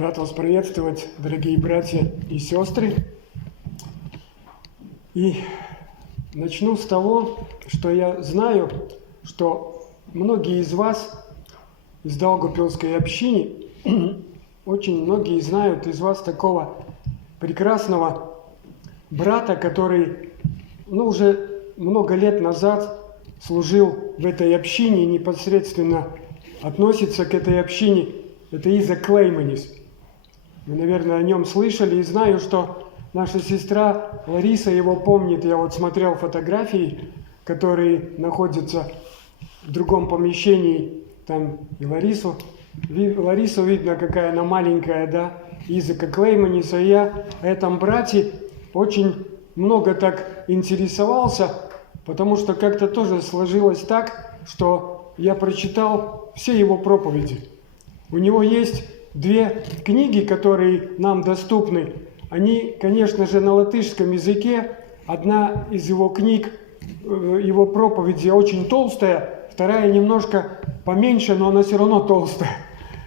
Рад вас приветствовать, дорогие братья и сестры. И начну с того, что я знаю, что многие из вас из Даугавпилской общины, очень многие знают из вас такого прекрасного брата, который уже много лет назад служил в этой общине и непосредственно относится к этой общине. Это Изак Клейманис. Вы, наверное, о нем слышали, и знаю, что наша сестра Лариса его помнит. Я вот смотрел фотографии, которые находятся в другом помещении. Там и Ларису видно, какая она маленькая, да, Изака Клейманиса. И я о этом брате очень много так интересовался, потому что как-то тоже сложилось так, что я прочитал все его проповеди. У него есть 2 книги, которые нам доступны. Они, конечно же, на латышском языке. Одна из его книг, его проповеди очень толстая, вторая немножко поменьше, но она все равно толстая.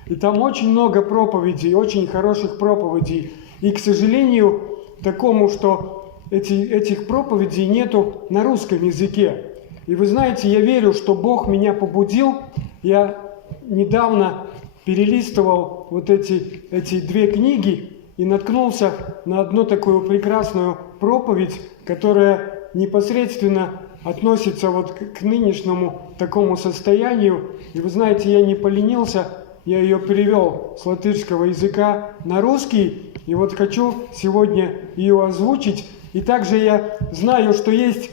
И там очень много проповедей, очень хороших проповедей. И, к сожалению, такому, что этих проповедей нету на русском языке. И вы знаете, я верю, что Бог меня побудил. Я недавно перелистывал вот эти 2 книги и наткнулся на одну такую прекрасную проповедь, которая непосредственно относится вот к нынешнему такому состоянию. И вы знаете, я не поленился, я ее перевел с латышского языка на русский, и вот хочу сегодня ее озвучить. И также я знаю, что есть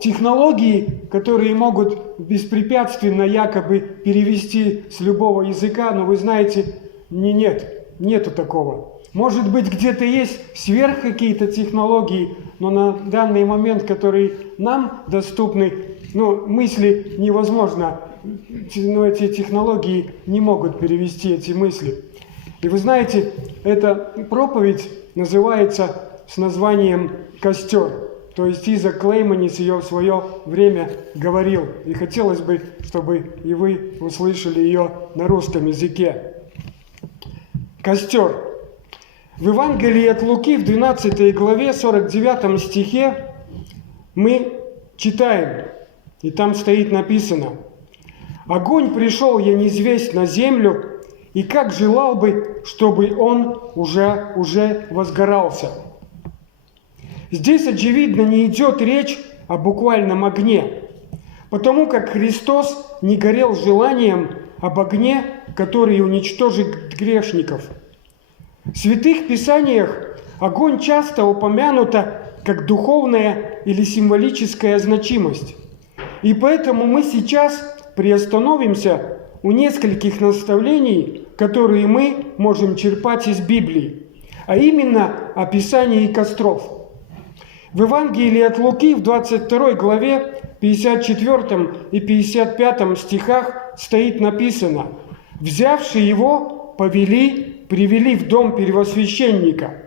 технологии, которые могут беспрепятственно якобы перевести с любого языка, но вы знаете, нету такого. Может быть, где-то есть сверх какие-то технологии, но на данный момент, которые нам доступны, мысли невозможно, эти технологии не могут перевести эти мысли. И вы знаете, эта проповедь называется с названием «Костер». То есть Изак Клейманис ее в свое время говорил. И хотелось бы, чтобы и вы услышали ее на русском языке. Костер. В Евангелии от Луки в 12 главе 49 стихе мы читаем, и там стоит написано: «Огонь пришел, я низвесть на землю, и как желал бы, чтобы он уже возгорался». Здесь, очевидно, не идет речь о буквальном огне, потому как Христос не горел желанием об огне, который уничтожит грешников. В Святых Писаниях огонь часто упомянуто как духовная или символическая значимость. И поэтому мы сейчас приостановимся у нескольких наставлений, которые мы можем черпать из Библии, а именно описании костров. В Евангелии от Луки в 22 главе 54 и 55 стихах стоит написано: «Взявши его, привели в дом первосвященника.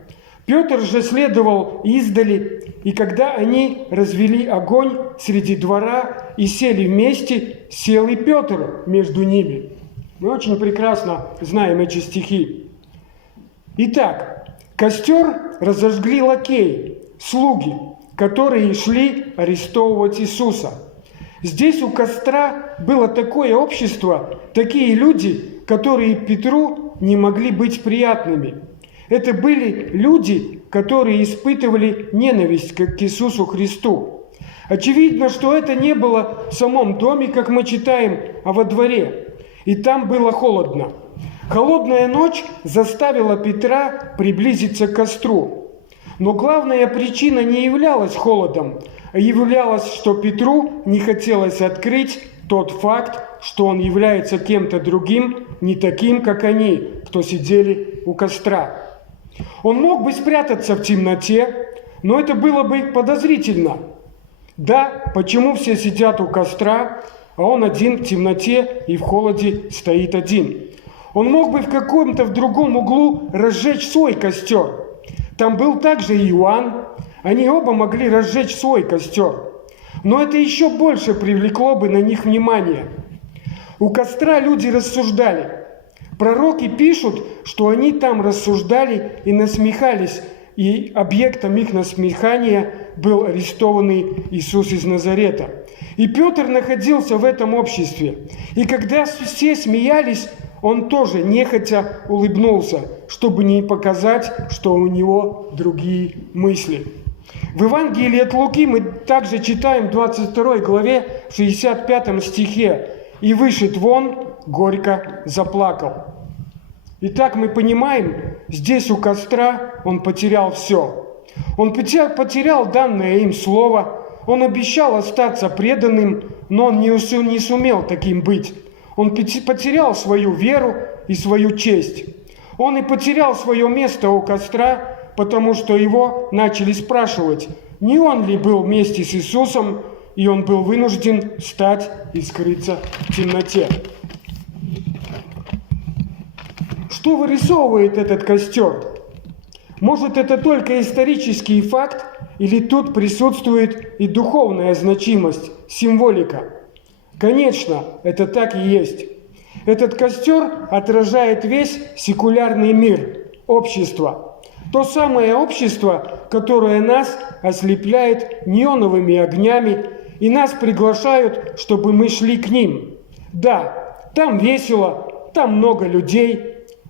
Петр же следовал издали, и когда они развели огонь среди двора и сели вместе, сел и Петр между ними». Мы очень прекрасно знаем эти стихи. Итак, костер разожгли лакеи, слуги, которые шли арестовывать Иисуса. Здесь у костра было такое общество, такие люди, которые Петру не могли быть приятными. Это были люди, которые испытывали ненависть к Иисусу Христу. Очевидно, что это не было в самом доме, как мы читаем, а во дворе. И там было холодно. Холодная ночь заставила Петра приблизиться к костру. Но главная причина не являлась холодом, а являлась, что Петру не хотелось открыть тот факт, что он является кем-то другим, не таким, как они, кто сидели у костра. Он мог бы спрятаться в темноте, но это было бы подозрительно. Да, почему все сидят у костра, а он один в темноте и в холоде стоит один? Он мог бы в каком-то в другом углу разжечь свой костер. Там был также Иоанн, они оба могли разжечь свой костер. Но это еще больше привлекло бы на них внимание. У костра люди рассуждали, Пророки пишут, что они там рассуждали и насмехались, и объектом их насмехания был арестованный Иисус из Назарета. И Петр находился в этом обществе. И когда все смеялись, он тоже нехотя улыбнулся, чтобы не показать, что у него другие мысли. В Евангелии от Луки мы также читаем в 22 главе, в 65 стихе: «И вышед вон, горько заплакал». Итак, мы понимаем, здесь у костра он потерял все. Он потерял данное им слово, он обещал остаться преданным, но он не сумел таким быть. Он потерял свою веру и свою честь. Он и потерял свое место у костра, потому что его начали спрашивать, не он ли был вместе с Иисусом, и он был вынужден встать и скрыться в темноте. Что вырисовывает этот костер? Может, это только исторический факт, или тут присутствует и духовная значимость, символика? Конечно, это так и есть. Этот костер отражает весь секулярный мир, общество. То самое общество, которое нас ослепляет неоновыми огнями, и нас приглашают, чтобы мы шли к ним. Да, там весело, там много людей,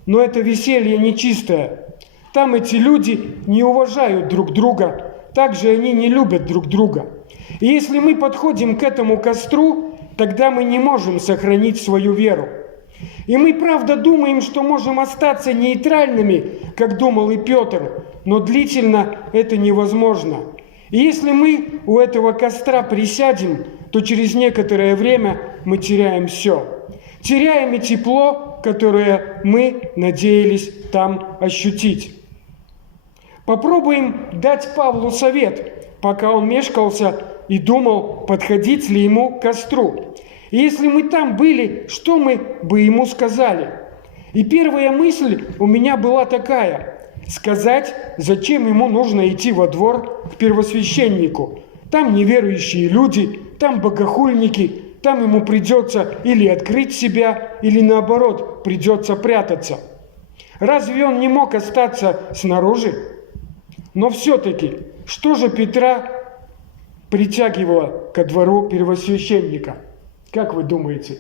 но это веселье нечистое. Там эти люди не уважают друг друга, также они не любят друг друга. И если мы подходим к этому костру, тогда мы не можем сохранить свою веру. И мы, правда, думаем, что можем остаться нейтральными, как думал и Петр, но длительно это невозможно. И если мы у этого костра присядем, то через некоторое время мы теряем все. Теряем и тепло, которое мы надеялись там ощутить. Попробуем дать Павлу совет, пока он мешкался и думал, подходить ли ему к костру. И если мы там были, что мы бы ему сказали? И первая мысль у меня была такая: сказать, зачем ему нужно идти во двор к первосвященнику. Там неверующие люди, там богохульники, там ему придется или открыть себя, или наоборот, придется прятаться. Разве он не мог остаться снаружи? Но все-таки, что же Петра притягивало ко двору первосвященника? Как вы думаете?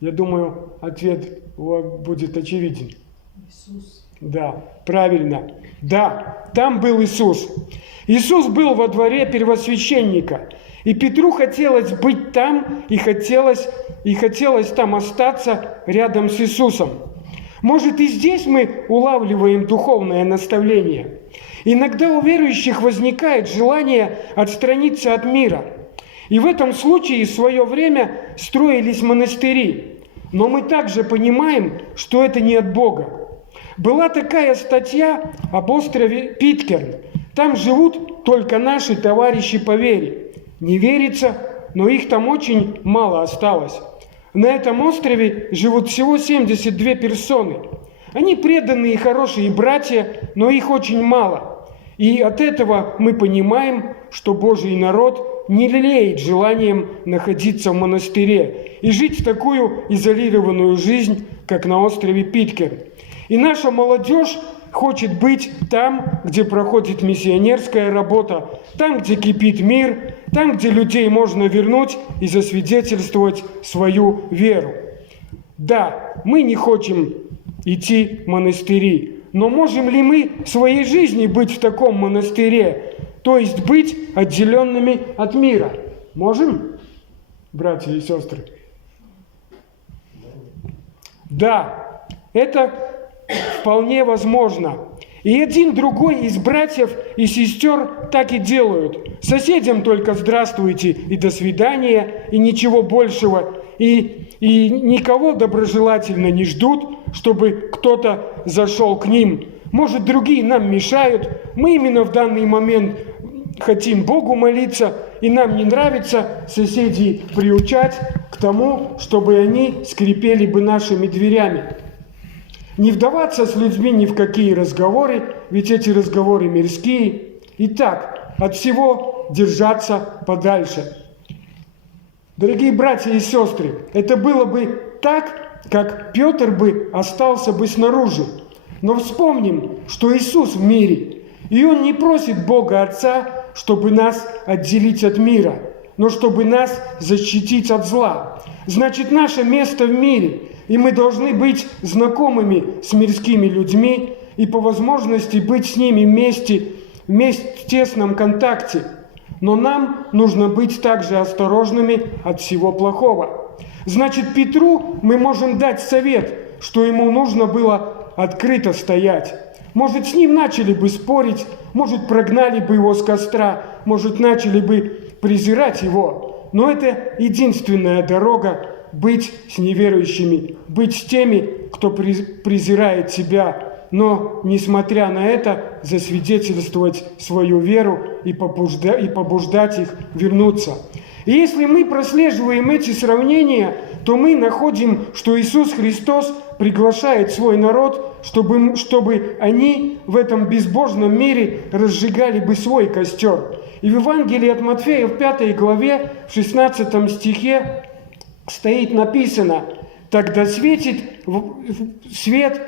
Я думаю, ответ будет очевиден. Иисус. Да, правильно. Да, там был Иисус. Иисус был во дворе первосвященника. И Петру хотелось быть там, и хотелось там остаться рядом с Иисусом. Может, и здесь мы улавливаем духовное наставление. Иногда у верующих возникает желание отстраниться от мира. И в этом случае в свое время строились монастыри. Но мы также понимаем, что это не от Бога. Была такая статья об острове Питкерн. Там живут только наши товарищи по вере. Не верится, но их там очень мало осталось. На этом острове живут всего 72 персоны. Они преданные и хорошие братья, но их очень мало. И от этого мы понимаем, что Божий народ не лелеет желанием находиться в монастыре и жить такую изолированную жизнь, как на острове Питкерн. И наша молодежь хочет быть там, где проходит миссионерская работа, там, где кипит мир, там, где людей можно вернуть и засвидетельствовать свою веру. Да, мы не хотим идти в монастыри, но можем ли мы в своей жизни быть в таком монастыре, то есть быть отделенными от мира? Можем, братья и сестры? Да, это вполне возможно. И один другой из братьев и сестер так и делают. Соседям только здравствуйте и до свидания, и ничего большего. И никого доброжелательно не ждут, чтобы кто-то зашел к ним. Может, другие нам мешают. Мы именно в данный момент хотим Богу молиться, и нам не нравится соседей приучать к тому, чтобы они скрипели бы нашими дверями. Не вдаваться с людьми ни в какие разговоры, ведь эти разговоры мирские. Итак, от всего держаться подальше. Дорогие братья и сестры, это было бы так, как Петр бы остался бы снаружи. Но вспомним, что Иисус в мире, и Он не просит Бога Отца, чтобы нас отделить от мира, но чтобы нас защитить от зла. Значит, наше место в мире, и мы должны быть знакомыми с мирскими людьми и по возможности быть с ними вместе в тесном контакте. Но нам нужно быть также осторожными от всего плохого. Значит, Петру мы можем дать совет, что ему нужно было открыто стоять. Может, с ним начали бы спорить, может, прогнали бы его с костра, может, начали бы презирать его. Но это единственная дорога быть с неверующими, быть с теми, кто презирает тебя, но, несмотря на это, засвидетельствовать свою веру и побуждать их вернуться. И если мы прослеживаем эти сравнения, то мы находим, что Иисус Христос приглашает свой народ, чтобы они в этом безбожном мире разжигали бы свой костер. И в Евангелии от Матфея в 5 главе, в 16 стихе стоит написано: «Тогда светит свет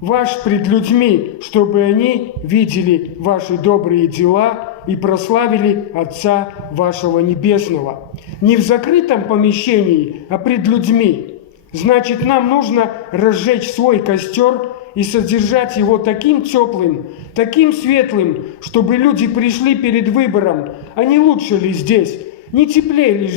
ваш пред людьми, чтобы они видели ваши добрые дела и прославили Отца вашего Небесного». Не в закрытом помещении, а пред людьми. Значит, нам нужно разжечь свой костер и содержать его таким теплым, таким светлым, чтобы люди пришли перед выбором, а не лучше ли здесь, не теплее ли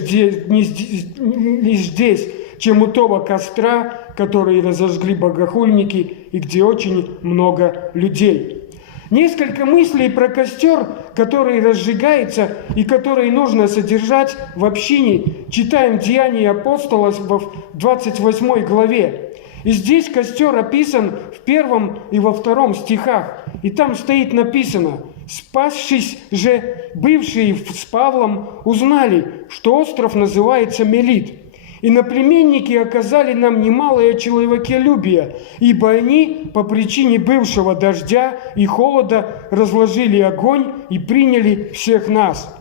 здесь, чем у того костра, который разожгли богохульники и где очень много людей. Несколько мыслей про костер, который разжигается и который нужно содержать в общине, читаем Деяния апостолов в 28 главе. И здесь костер описан в 1 и во 2 стихах. И там стоит написано: «Спасшись же, бывшие с Павлом узнали, что остров называется Мелит. Иноплеменники оказали нам немалое человеколюбие, ибо они по причине бывшего дождя и холода разложили огонь и приняли всех нас».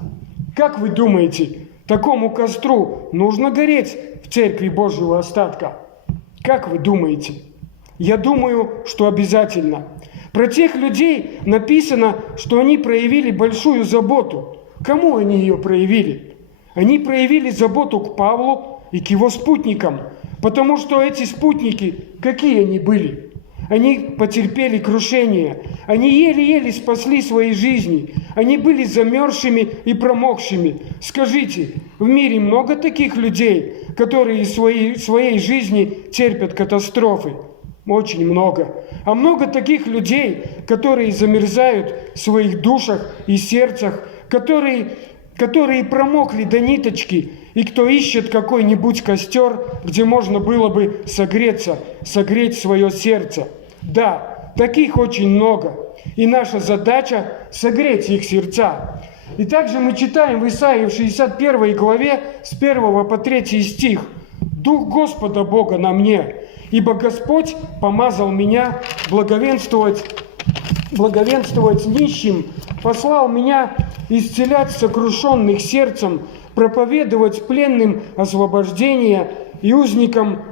Как вы думаете, такому костру нужно гореть в церкви Божьего остатка? Как вы думаете? Я думаю, что обязательно. Про тех людей написано, что они проявили большую заботу. Кому они ее проявили? Они проявили заботу к Павлу и к его спутникам, потому что эти спутники, какие они были? Они потерпели крушение, они еле-еле спасли свои жизни, они были замерзшими и промокшими. Скажите, в мире много таких людей, которые в своей жизни терпят катастрофы? Очень много. А много таких людей, которые замерзают в своих душах и сердцах, которые промокли до ниточки, и кто ищет какой-нибудь костер, где можно было бы согреться, согреть свое сердце. Да, таких очень много. И наша задача – согреть их сердца. И также мы читаем в Исаии в 61 главе с 1 по 3 стих: «Дух Господа Бога на мне, ибо Господь помазал меня благовенствовать нищим, послал меня исцелять сокрушенных сердцем, проповедовать пленным освобождение и узникам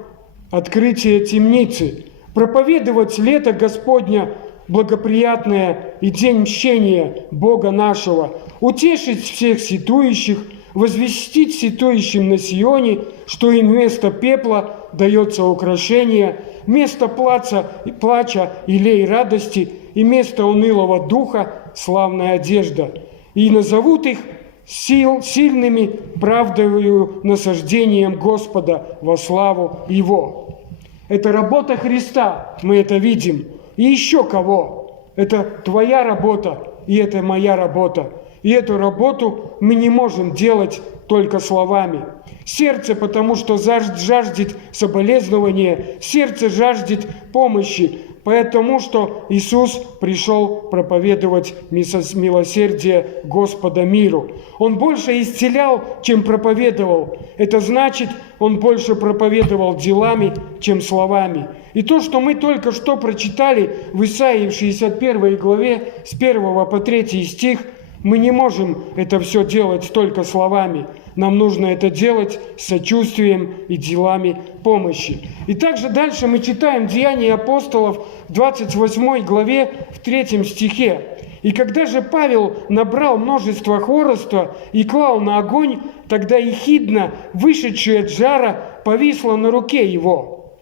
открытие темницы, проповедовать лето Господня благоприятное и день мщения Бога нашего, утешить всех сетующих, возвестить сетующим на Сионе, что им вместо пепла дается украшение, вместо плача илей радости, и вместо унылого духа славная одежда. И назовут их сильными правдою насаждением Господа во славу Его». Это работа Христа, мы это видим. И еще кого? Это твоя работа, и это моя работа. И эту работу мы не можем делать только словами. Сердце, потому что жаждет соболезнования, сердце жаждет помощи, потому что Иисус пришел проповедовать милосердие Господа миру. Он больше исцелял, чем проповедовал. Это значит, Он больше проповедовал делами, чем словами. И то, что мы только что прочитали в Исаии в 61 главе с 1 по 3 стих, мы не можем это все делать только словами. нам нужно это делать с сочувствием и делами помощи. И также дальше мы читаем Деяния апостолов в 28 главе в 3 стихе. «И когда же Павел набрал множество хвороста и клал на огонь, тогда ехидна, вышедшая от жара, повисла на руке его».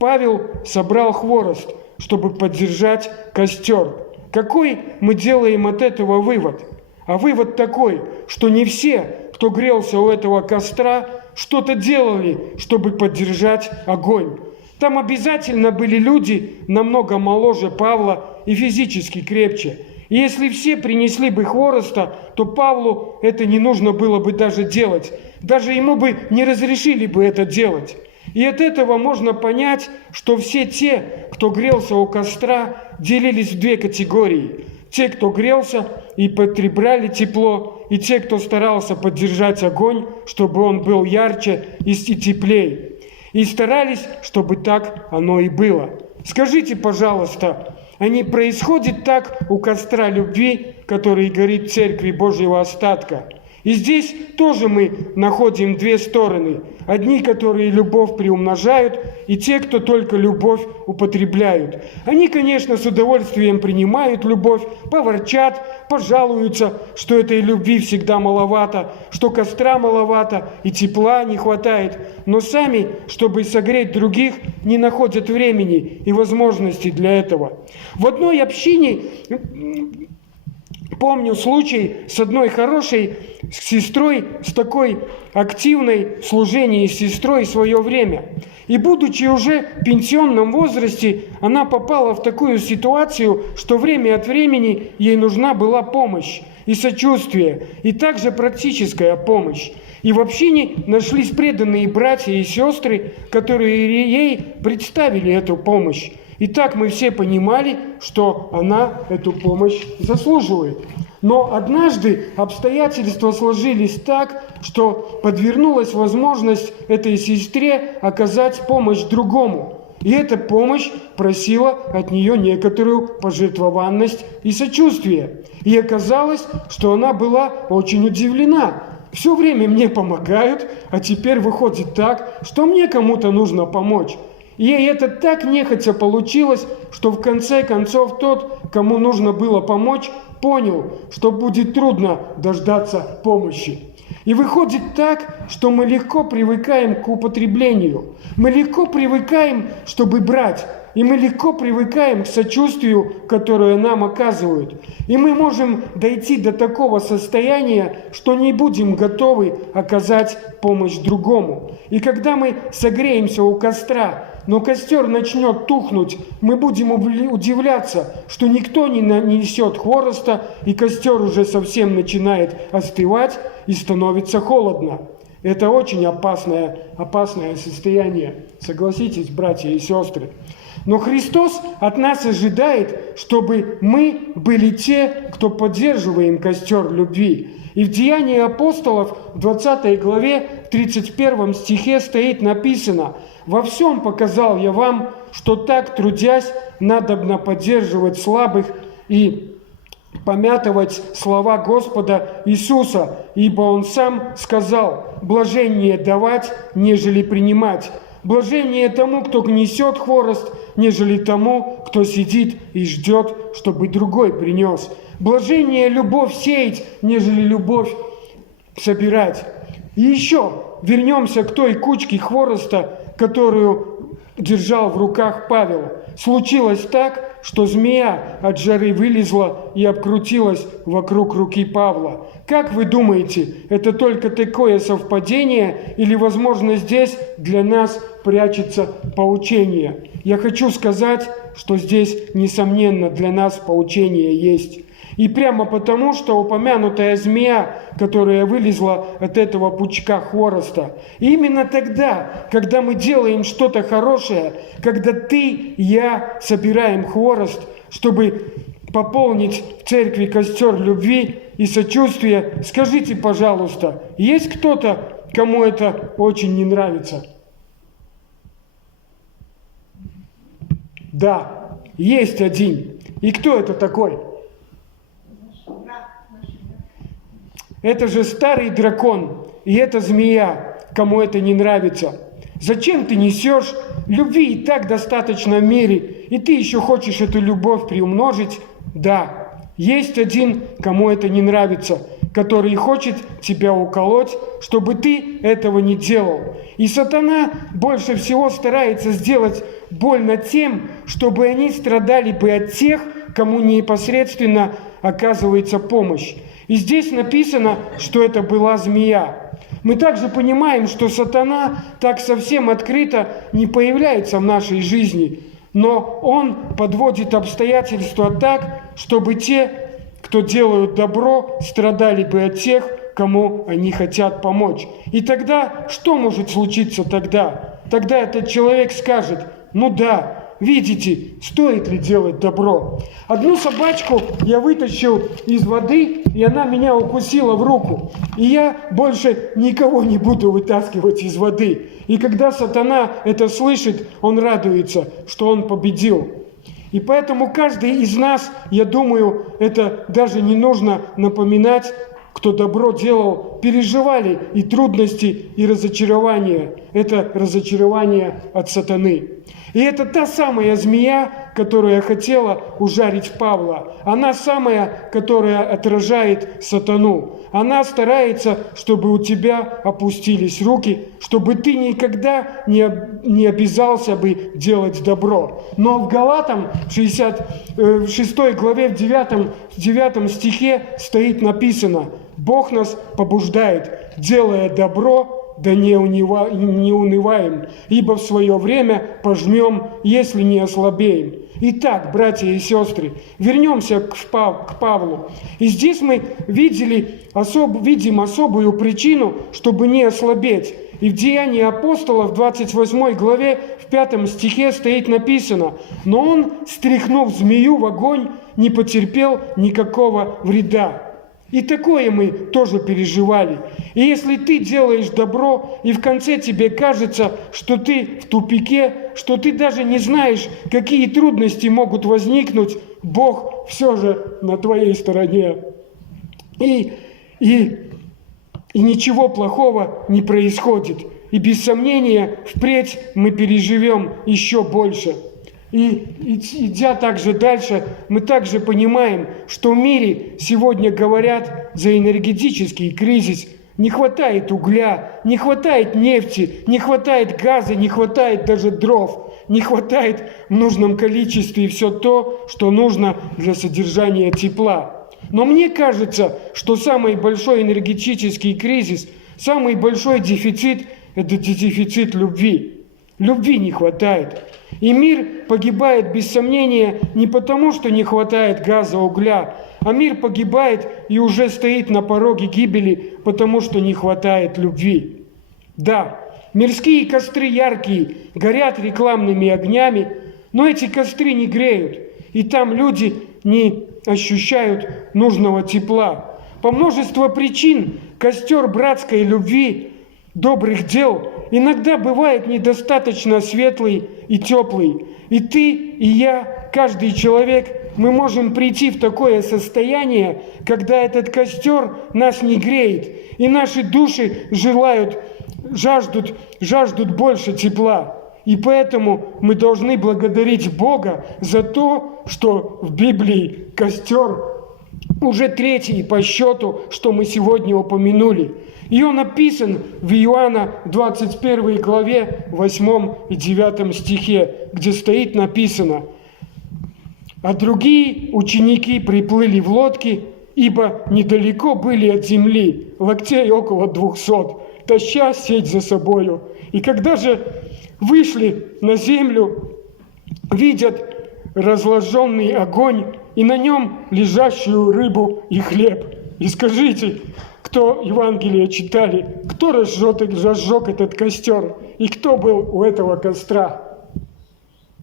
Павел собрал хворост, чтобы поддержать костер. Какой мы делаем от этого вывод? А вывод такой, что не все, кто грелся у этого костра, что-то делали, чтобы поддержать огонь. Там обязательно были люди намного моложе Павла и физически крепче. И если все принесли бы хвороста, то Павлу это не нужно было бы даже делать. Даже ему бы не разрешили бы это делать. И от этого можно понять, что все те, кто грелся у костра, делились в 2 категории. Те, кто грелся и потребляли тепло, и те, кто старался поддержать огонь, чтобы он был ярче и теплее. И старались, чтобы так оно и было. Скажите, пожалуйста, а не происходит так у костра любви, который горит в церкви Божьего остатка? И здесь тоже мы находим 2 стороны. Одни, которые любовь приумножают, и те, кто только любовь употребляют. Они, конечно, с удовольствием принимают любовь, поворчат, пожалуются, что этой любви всегда маловато, что костра маловато и тепла не хватает. Но сами, чтобы согреть других, не находят времени и возможности для этого. В одной общине помню случай с одной хорошей сестрой, с такой активной в служении сестрой в свое время. И будучи уже в пенсионном возрасте, она попала в такую ситуацию, что время от времени ей нужна была помощь и сочувствие, и также практическая помощь. И в общине нашлись преданные братья и сестры, которые ей представили эту помощь. И так мы все понимали, что она эту помощь заслуживает. Но однажды обстоятельства сложились так, что подвернулась возможность этой сестре оказать помощь другому. И эта помощь просила от нее некоторую пожертвованность и сочувствие. И оказалось, что она была очень удивлена. Все время мне помогают, а теперь выходит так, что мне кому-то нужно помочь. И ей это так нехотя получилось, что в конце концов тот, кому нужно было помочь, понял, что будет трудно дождаться помощи. И выходит так, что мы легко привыкаем к употреблению. Мы легко привыкаем, чтобы брать. И мы легко привыкаем к сочувствию, которое нам оказывают. И мы можем дойти до такого состояния, что не будем готовы оказать помощь другому. И когда мы согреемся у костра, но костер начнет тухнуть, мы будем удивляться, что никто не несет хвороста, и костер уже совсем начинает остывать и становится холодно. Это очень опасное состояние. Согласитесь, братья и сестры. Но Христос от нас ожидает, чтобы мы были те, кто поддерживаем костер любви. И в Деянии апостолов в 20 главе, в 31 стихе стоит написано: «Во всем показал я вам, что так, трудясь, надобно поддерживать слабых и помятывать слова Господа Иисуса, ибо Он сам сказал: блажение давать, нежели принимать. Блажение тому, кто несет хворост, нежели тому, кто сидит и ждет, чтобы другой принес. Блажение любовь сеять, нежели любовь собирать». И еще вернемся к той кучке хвороста, которую держал в руках Павел. Случилось так, что змея от жары вылезла и обкрутилась вокруг руки Павла. Как вы думаете, это только такое совпадение или, возможно, здесь для нас прячется поучение? Я хочу сказать, что здесь, несомненно, для нас поучение есть. И прямо потому, что упомянутая змея, которая вылезла от этого пучка хвороста, именно тогда, когда мы делаем что-то хорошее, когда ты и я собираем хворост, чтобы пополнить в церкви костер любви и сочувствия, скажите, пожалуйста, есть кто-то, кому это очень не нравится? Да, есть один. И кто это такой? Это же старый дракон, И это змея, кому это не нравится. Зачем ты несешь? Любви и так достаточно в мире, и ты еще хочешь эту любовь приумножить? Да, есть один, кому это не нравится, который хочет тебя уколоть, чтобы ты этого не делал. И сатана больше всего старается сделать больно тем, чтобы они страдали бы от тех, кому непосредственно оказывается помощь. И здесь написано, что это была змея. Мы также понимаем, что сатана так совсем открыто не появляется в нашей жизни, но он подводит обстоятельства так, чтобы те, кто делают добро, страдали бы от тех, кому они хотят помочь. И тогда что может случиться тогда? Тогда этот человек скажет: ну да, видите, стоит ли делать добро? Одну собачку я вытащил из воды, и она меня укусила в руку. И я больше никого не буду вытаскивать из воды. И когда сатана это слышит, он радуется, что он победил. И поэтому каждый из нас, я думаю, это даже не нужно напоминать, кто добро делал, переживали и трудности, и разочарования. Это разочарование от сатаны. И это та самая змея, которая хотела ужарить Павла. Она самая, которая отражает сатану. Она старается, чтобы у тебя опустились руки, чтобы ты никогда не обязался бы делать добро. Но в Галатам, в 6 главе, в 9 стихе стоит написано: Бог нас побуждает, делая добро, да не унываем, ибо в свое время пожмем, если не ослабеем. Итак, братья и сестры, вернемся к Павлу. И здесь мы видим особую причину, чтобы не ослабеть. И в Деянии апостолов, в 28 главе, в 5 стихе стоит написано: «Но он, стряхнув змею в огонь, не потерпел никакого вреда». И такое мы тоже переживали. И если ты делаешь добро, и в конце тебе кажется, что ты в тупике, что ты даже не знаешь, какие трудности могут возникнуть, Бог все же на твоей стороне. И ничего плохого не происходит. И без сомнения, впредь мы переживем еще больше. И идя также дальше, мы также понимаем, что в мире сегодня говорят за энергетический кризис. Не хватает угля, не хватает нефти, не хватает газа, не хватает даже дров, не хватает в нужном количестве все то, что нужно для содержания тепла. Но мне кажется, что самый большой энергетический кризис, самый большой дефицит – это дефицит любви. Любви не хватает. И мир погибает, без сомнения, не потому, что не хватает газа, угля, а мир погибает и уже стоит на пороге гибели, потому что не хватает любви. Да, мирские костры яркие, горят рекламными огнями, но эти костры не греют, и там люди не ощущают нужного тепла. По множеству причин костер братской любви, добрых дел иногда бывает недостаточно светлый и теплый. И ты, и я, каждый человек, мы можем прийти в такое состояние, когда этот костер нас не греет, и наши души жаждут больше тепла. И поэтому мы должны благодарить Бога за то, что в Библии костер уже третий по счету, что мы сегодня упомянули. И он описан в Иоанна 21 главе 8 и 9 стихе, где стоит написано: «А другие ученики приплыли в лодке, ибо недалеко были от земли, локтей около 200, таща сеть за собою. И когда же вышли на землю, видят разложенный огонь и на нем лежащую рыбу и хлеб». И скажите, кто Евангелие читали, кто разжег этот костер, и кто был у этого костра?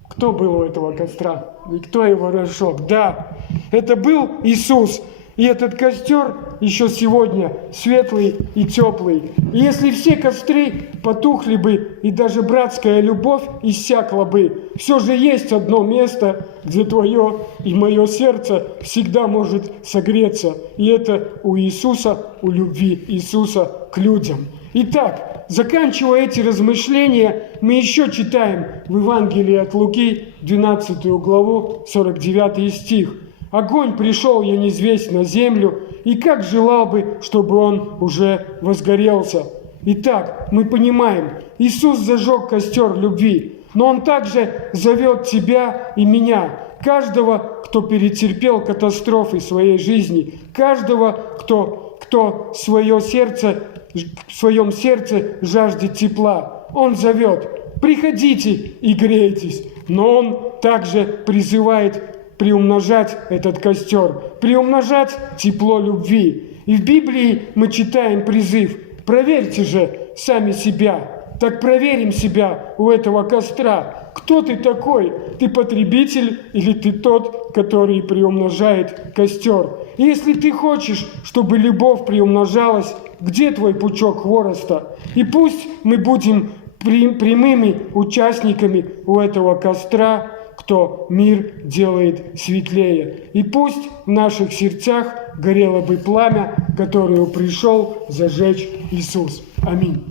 Кто был у этого костра? И кто его разжег? Да, это был Иисус. И этот костер еще сегодня светлый и теплый. И если все костры потухли бы, и даже братская любовь иссякла бы, все же есть одно место, где твое и мое сердце всегда может согреться. И это у Иисуса, у любви Иисуса к людям. Итак, заканчивая эти размышления, мы еще читаем в Евангелии от Луки, 12 главу, 49 стих. «Огонь пришел, я неизвесть, на землю, и как желал бы, чтобы он уже возгорелся». Итак, мы понимаем, Иисус зажег костер любви, но Он также зовет тебя и меня, каждого, кто перетерпел катастрофы своей жизни, каждого, кто в своем сердце жаждет тепла. Он зовет: приходите и грейтесь. Но Он также призывает приумножать этот костер, приумножать тепло любви. И в Библии мы читаем призыв: проверьте же сами себя. Так проверим себя у этого костра. Кто ты такой? Ты потребитель или ты тот, который приумножает костер? И если ты хочешь, чтобы любовь приумножалась, где твой пучок хвороста? И пусть мы будем прямыми участниками у этого костра, кто мир делает светлее. И пусть в наших сердцах горело бы пламя, которое пришел зажечь Иисус. Аминь.